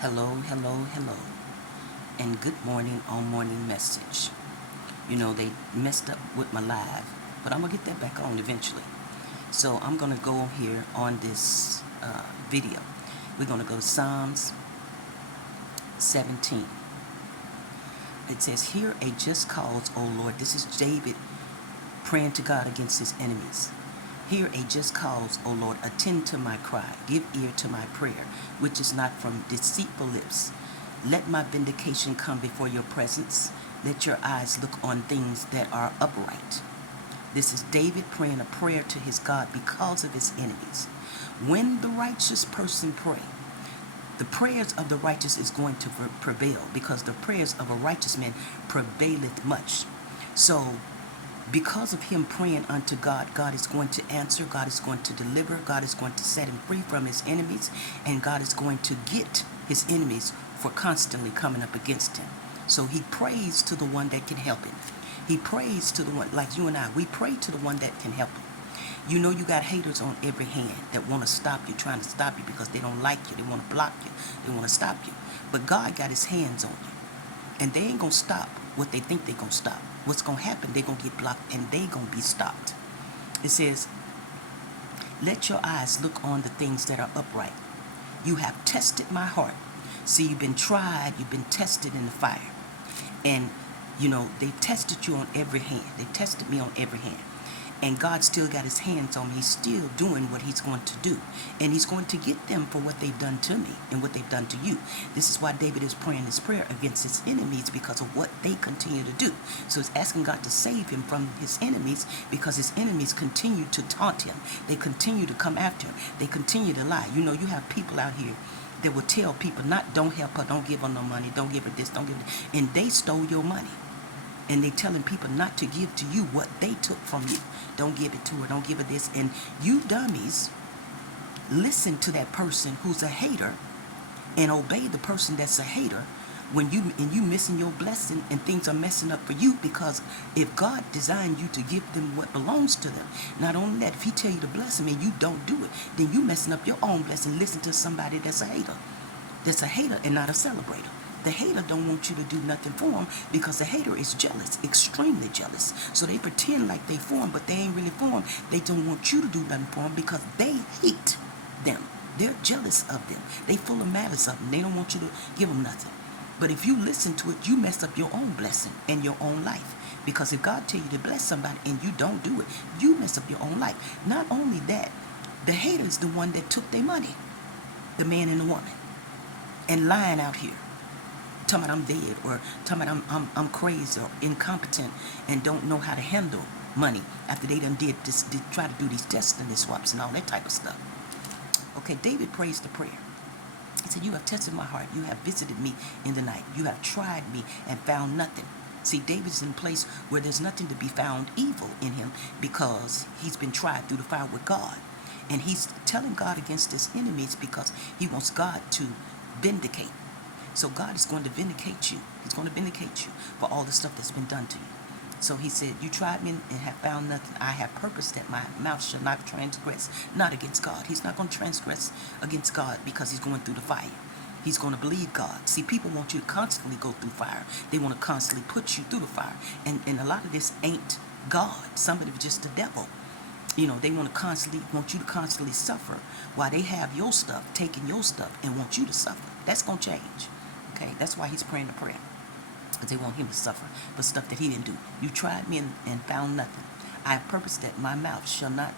Hello, hello, hello, and good morning on Morning Message. You know, they messed up with my live, but I'm going to get that back on eventually. So I'm going to go here on this video. We're going to go to Psalms 17. It says, "Hear a just cause, O Lord." This is David praying to God against his enemies. "Hear a just cause, O Lord. Attend to my cry. Give ear to my prayer, which is not from deceitful lips. Let my vindication come before your presence. Let your eyes look on things that are upright." This is David praying a prayer to his God because of his enemies. When the righteous person pray, the prayers of the righteous is going to prevail, because the prayers of a righteous man prevaileth much. So because of him praying unto God, God is going to answer, God is going to deliver, God is going to set him free from his enemies, and God is going to get his enemies for constantly coming up against him. So he prays to the one that can help him. He prays to the one, like you and I, we pray to the one that can help him. You know, you got haters on every hand that want to stop you, trying to stop you because they don't like you, they want to block you, they want to stop you. But God got his hands on you, and they ain't going to stop what they think they're going to stop. What's going to happen, they're going to get blocked and they going to be stopped. It says, "Let your eyes look on the things that are upright. You have tested my heart." See, you've been tried, you've been tested in the fire. And, you know, they tested you on every hand. They tested me on every hand. And God still got his hands on me. He's still doing what he's going to do. And he's going to get them for what they've done to me and what they've done to you. This is why David is praying this prayer against his enemies, because of what they continue to do. So he's asking God to save him from his enemies, because his enemies continue to taunt him. They continue to come after him. They continue to lie. You know, you have people out here that will tell people, not, don't help her, don't give her no money, don't give her this, don't give her this. And they stole your money. And they telling people not to give to you what they took from you. Don't give it to her, don't give her this. And you dummies listen to that person who's a hater and obey the person that's a hater, when you missing your blessing and things are messing up for you. Because if God designed you to give them what belongs to them, not only that, if he tell you to bless them and you don't do it, then you messing up your own blessing. Listen to somebody that's a hater. That's a hater and not a celebrator. The hater don't want you to do nothing for them, because the hater is jealous, extremely jealous. So they pretend like they for them, but they ain't really for them. They don't want you to do nothing for them because they hate them. They're jealous of them. They full of malice of them. They don't want you to give them nothing. But if you listen to it, you mess up your own blessing and your own life. Because if God tell you to bless somebody and you don't do it, you mess up your own life. Not only that, the hater is the one that took their money, the man and the woman, and lying out here, talking about I'm dead, or talking about I'm crazy or incompetent and don't know how to handle money after they done did try to do these destiny swaps and all that type of stuff. Okay, David prays the prayer. He said, "You have tested my heart. You have visited me in the night. You have tried me and found nothing." See, David's in a place where there's nothing to be found evil in him, because he's been tried through the fire with God. And he's telling God against his enemies because he wants God to vindicate. So God is going to vindicate you. He's going to vindicate you for all the stuff that's been done to you. So he said, "You tried me and have found nothing. I have purposed that my mouth shall not transgress, not against God." He's not going to transgress against God because he's going through the fire. He's going to believe God. See, people want you to constantly go through fire. They want to constantly put you through the fire. And a lot of this ain't God. Some of it is just the devil. You know, they want you to constantly suffer while they have your stuff, taking your stuff, and want you to suffer. That's going to change. Okay, that's why he's praying the prayer. Because they want him to suffer for stuff that he didn't do. "You tried me and found nothing. I have purposed that my mouth shall not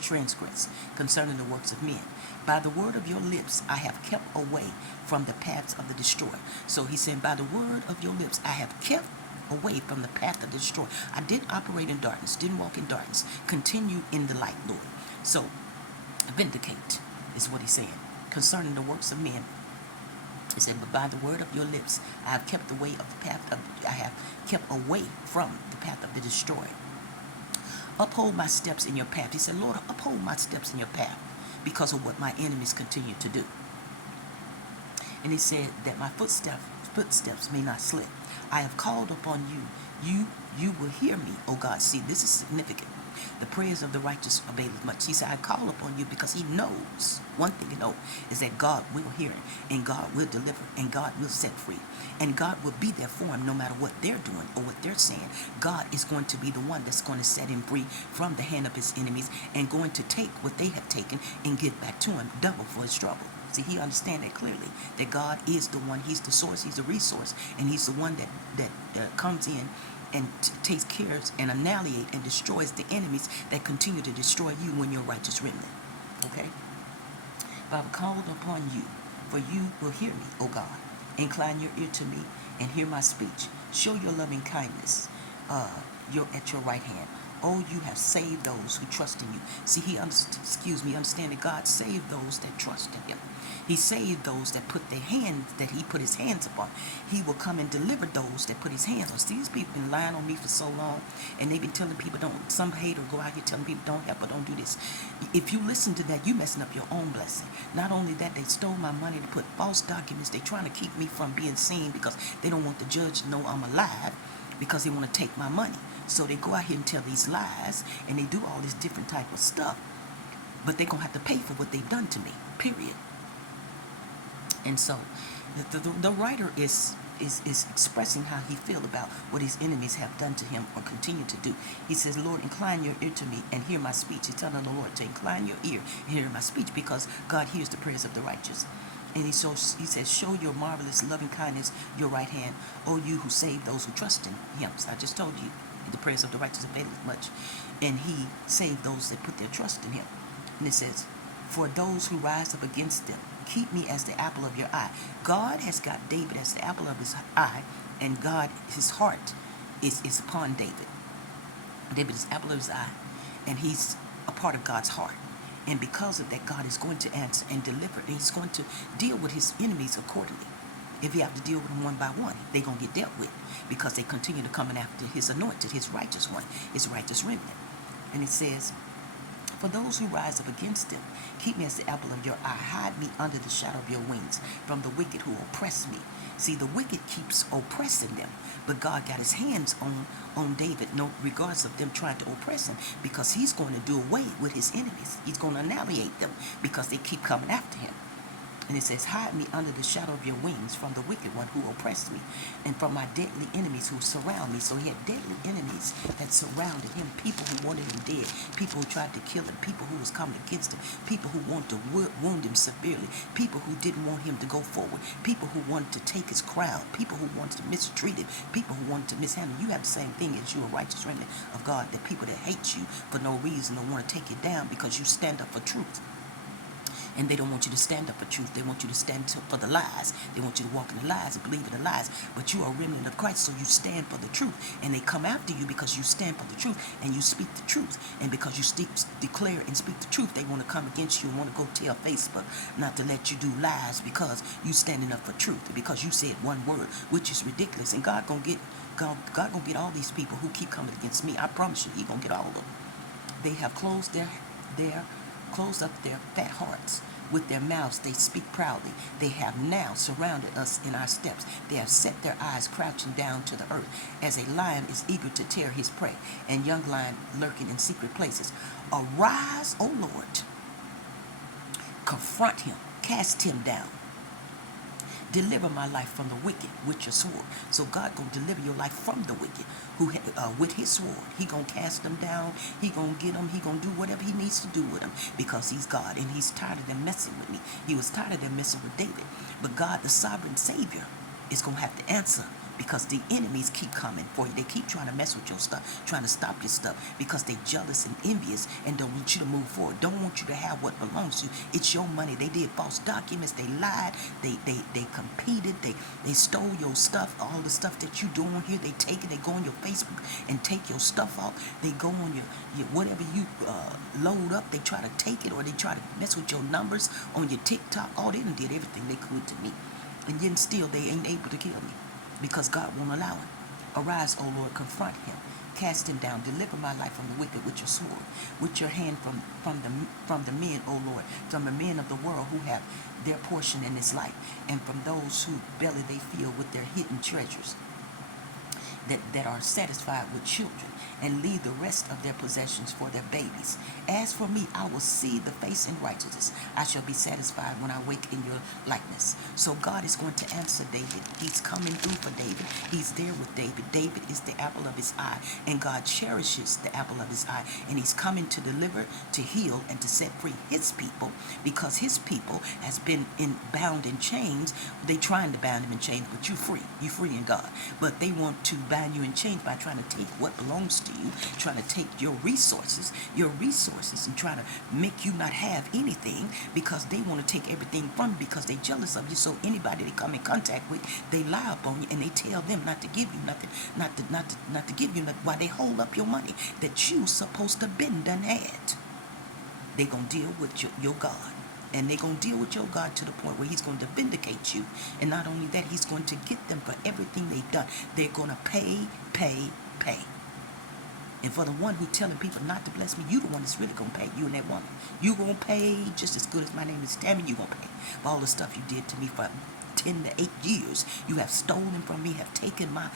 transgress concerning the works of men. By the word of your lips I have kept away from the paths of the destroyer." So he said, by the word of your lips I have kept away from the path of the destroyer. I didn't operate in darkness, didn't walk in darkness. Continue in the light, Lord. So vindicate is what he's saying concerning the works of men. He said, "But by the word of your lips, I have kept away from the path of the destroyer. Uphold my steps in your path." He said, "Lord, uphold my steps in your path because of what my enemies continue to do." And he said that my footsteps may not slip. "I have called upon you. You will hear me, O God." See, this is significant. The prayers of the righteous availeth much. He said, I call upon you because he knows. One thing he knows is that God will hear him, and God will deliver, and God will set free. And God will be there for him no matter what they're doing or what they're saying. God is going to be the one that's going to set him free from the hand of his enemies and going to take what they have taken and give back to him double for his trouble. See, he understands that clearly, that God is the one, he's the source, he's the resource, and he's the one that comes in and takes care of and annihilate and destroys the enemies that continue to destroy you when you're righteous remnant. Okay? Father, called upon you, for you will hear me, O God. Incline your ear to me and hear my speech. Show your loving kindness you're at your right hand. Oh, you have saved those who trust in you. See, understand that God saved those that trust in him. He saved those that he put his hands upon. He will come and deliver those that put his hands on. See, these people been lying on me for so long, and they've been telling people some hater go out here telling people don't help or don't do this. If you listen to that, you messing up your own blessing. Not only that, they stole my money to put false documents. They trying to keep me from being seen because they don't want the judge to know I'm alive, because they want to take my money. So they go out here and tell these lies, and they do all this different type of stuff. But they're going to have to pay for what they've done to me, period. And so the writer is expressing how he feels about what his enemies have done to him or continue to do. He says, Lord, incline your ear to me and hear my speech. He's telling the Lord to incline your ear and hear my speech, because God hears the prayers of the righteous. And he says, show your marvelous loving kindness, your right hand, O you who save those who trust in him. So I just told you, the prayers of the righteous availeth much. And he saved those that put their trust in him. And it says, for those who rise up against them, keep me as the apple of your eye. God has got David as the apple of his eye, and God, his heart is upon David. David is the apple of his eye, and he's a part of God's heart. And because of that, God is going to answer and deliver, and he's going to deal with his enemies accordingly. If you have to deal with them one by one, they're going to get dealt with, because they continue to come in after his anointed, his righteous one, his righteous remnant. And it says, for those who rise up against them, keep me as the apple of your eye. Hide me under the shadow of your wings from the wicked who oppress me. See, the wicked keeps oppressing them, but God got his hands on David, no regards of them trying to oppress him, because he's going to do away with his enemies. He's going to annihilate them because they keep coming after him. And it says, hide me under the shadow of your wings from the wicked one who oppressed me, and from my deadly enemies who surround me. So he had deadly enemies that surrounded him, people who wanted him dead, people who tried to kill him, people who was coming against him, people who wanted to wound him severely, people who didn't want him to go forward, people who wanted to take his crown, people who wanted to mistreat him, people who wanted to mishandle him. You have the same thing as you, a righteous remnant of God, that people that hate you for no reason and want to take you down because you stand up for truth. And they don't want you to stand up for truth. They want you to stand up for the lies. They want you to walk in the lies and believe in the lies. But you are a remnant of Christ, so you stand for the truth. And they come after you because you stand for the truth and you speak the truth. And because you declare and speak the truth, they want to come against you and want to go tell Facebook not to let you do lies because you standing up for truth. And because you said one word, which is ridiculous. And God gonna get all these people who keep coming against me. I promise you, He gonna get all of them. They have closed up their fat hearts. With their mouths they speak proudly. They have now surrounded us in our steps. They have set their eyes crouching down to the earth, as a lion is eager to tear his prey, and young lion lurking in secret places. Arise, O Lord. Confront him. Cast him down. Deliver my life from the wicked with your sword. So God gonna deliver your life from the wicked, who with his sword. He gonna cast them down. He gonna get them. He gonna do whatever he needs to do with them, because he's God and he's tired of them messing with me. He was tired of them messing with David. But God, the sovereign Savior, is gonna have to answer, because the enemies keep coming for you. They keep trying to mess with your stuff, trying to stop your stuff, because they're jealous and envious and don't want you to move forward, don't want you to have what belongs to you. It's your money. They did false documents. They lied. They competed. They stole your stuff, all the stuff that you do on here. They take it. They go on your Facebook and take your stuff off. They go on your whatever you load up. They try to take it, or they try to mess with your numbers on your TikTok. Oh, they done did everything they could to me. And yet still they ain't able to kill me, because God won't allow it. Arise, O Lord, confront him. Cast him down. Deliver my life from the wicked with your sword. With your hand from the men, O Lord, from the men of the world who have their portion in this life, and from those who belly they fill with their hidden treasures. that are satisfied with children and leave the rest of their possessions for their babies. As for me, I will see the face in righteousness. I shall be satisfied when I wake in your likeness. So God is going to answer David. He's coming through for David. He's there with David. David is the apple of his eye, and God cherishes the apple of his eye. And he's coming to deliver, to heal, and to set free his people, because his people has been bound in chains. They trying to bound him in chains, but you're free. You're free in God. But they want to bind you in chains by trying to take what belongs to you, trying to take your resources, and trying to make you not have anything, because they want to take everything from you, because they jealous of you. So anybody they come in contact with, they lie upon you and they tell them not to give you nothing, not to give you nothing, while they hold up your money that you supposed to been done had. They gonna deal with your God. And they're going to deal with your God to the point where he's going to vindicate you. And not only that, he's going to get them for everything they've done. They're going to pay. And for the one who telling people not to bless me, you the one that's really going to pay, you and that woman. You going to pay just as good as my name is Tammy. You going to pay for all the stuff you did to me for 10 to 8 years. You have stolen from me, have taken my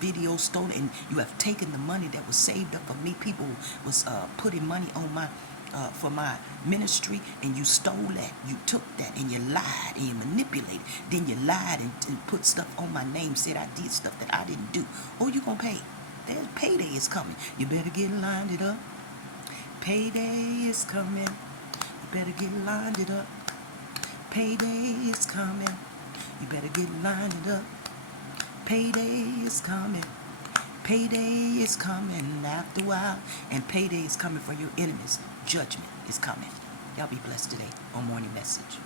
videos, stolen, and you have taken the money that was saved up for me. People was putting money on my for my ministry, and you stole that. You took that and you lied and you manipulated. Then you lied and put stuff on my name, said I did stuff that I didn't do. Oh, you gonna pay. There's payday is coming. You better get lined it up. Payday is coming. You better get lined it up. Payday is coming. You better get lined it up. Payday is coming. Payday is coming after a while, and payday is coming for your enemies. Judgment is coming. Y'all be blessed today on Morning Message.